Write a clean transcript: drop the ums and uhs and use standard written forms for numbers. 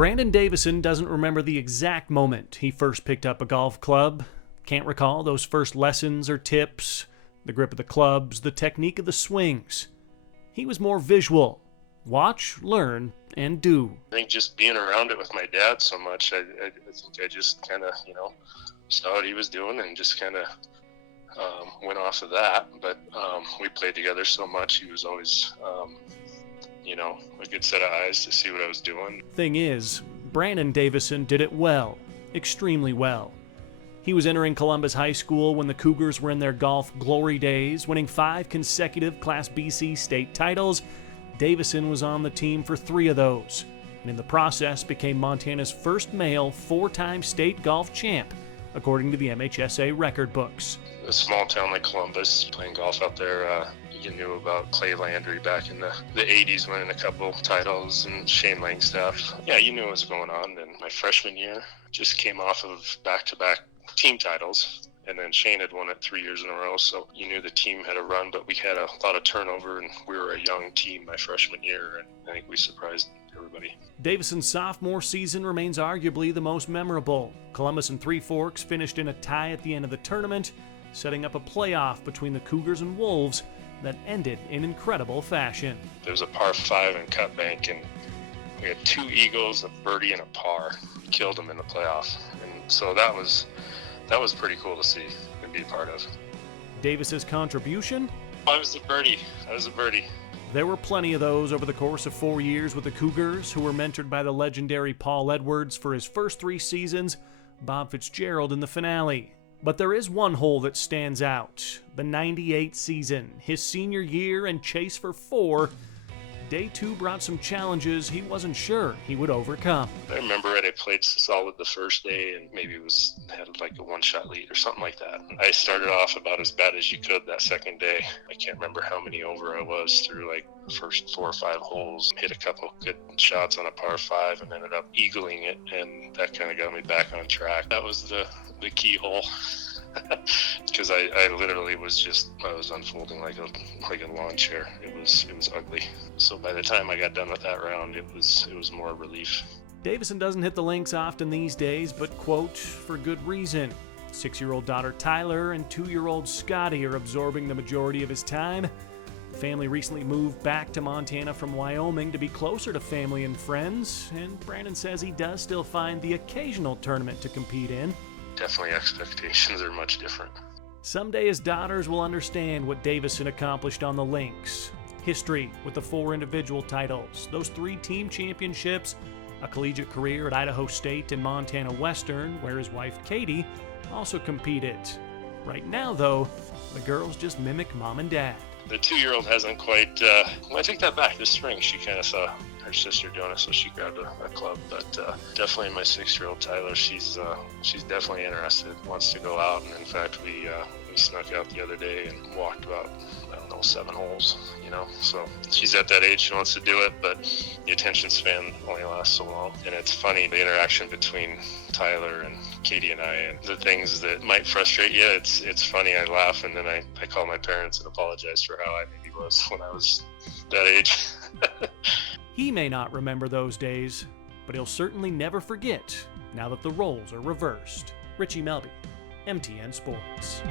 Brandon Davison doesn't remember the exact moment he first picked up a golf club. Can't recall those first lessons or tips, the grip of the clubs, the technique of the swings. He was more visual. Watch, learn, and do. I think just being around it with my dad so much, I think I just kind of, saw what he was doing and just kind of went off of that. But we played together so much, he was always, a good set of eyes to see what I was doing. Thing is, Brandon Davison did it well, extremely well. He was entering Columbus High School when the Cougars were in their golf glory days, winning 5 consecutive Class BC state titles. Davison was on the team for 3 of those, and in the process became Montana's first male 4-time state golf champ, according to the MHSA record books. A small town like Columbus, playing golf out there, you knew about Clay Landry back in the 80s, winning a couple titles, and Shane Langstaff. Yeah, you knew what was going on. And my freshman year, just came off of back-to-back team titles. And then Shane had won it 3 years in a row, so you knew the team had a run, but we had a lot of turnover, and we were a young team my freshman year, and I think we surprised everybody. Davison's sophomore season remains arguably the most memorable. Columbus and Three Forks finished in a tie at the end of the tournament, setting up a playoff between the Cougars and Wolves that ended in incredible fashion. There was a par 5 in Cut Bank, and we had 2 eagles, a birdie, and a par. Killed them in the playoff, and so that was pretty cool to see and be a part of. Davis's contribution? I was the birdie. There were plenty of those over the course of 4 years with the Cougars, who were mentored by the legendary Paul Edwards for his first 3 seasons, Bob Fitzgerald in the finale. But there is one hole that stands out, the '98 season, his senior year and chase for 4. Day 2 brought some challenges he wasn't sure he would overcome. I remember it. I played solid the first day and maybe had like a 1-shot lead or something like that. I started off about as bad as you could that second day. I can't remember how many over I was through like the first 4 or 5 holes. Hit a couple good shots on a par 5 and ended up eagling it, and that kind of got me back on track. That was the key hole. Because I literally was unfolding like a lawn chair. It was ugly. So by the time I got done with that round, it was more relief. Davison doesn't hit the links often these days, but, quote, for good reason. 6-year-old daughter Tyler and 2-year-old Scotty are absorbing the majority of his time. The family recently moved back to Montana from Wyoming to be closer to family and friends, and Brandon says he does still find the occasional tournament to compete in. Definitely expectations are much different. Someday his daughters will understand what Davison accomplished on the links. History with the 4 individual titles, those 3 team championships, a collegiate career at Idaho State and Montana Western, where his wife Katie also competed. Right now, though, the girls just mimic mom and dad. The 2-year-old hasn't quite, I take that back. This spring, she kind of saw her sister doing it, so she grabbed a club. But definitely my 6-year-old Tyler, she's definitely interested, wants to go out. And in fact, we snuck out the other day and walked about, 7 holes, So she's at that age, she wants to do it, but the attention span only lasts so long. And it's funny, the interaction between Tyler and Katie and I, and the things that might frustrate you, it's funny. I laugh, and then I call my parents and apologize for how I maybe was when I was that age. He may not remember those days, but he'll certainly never forget now that the roles are reversed. Richie Melby, MTN Sports.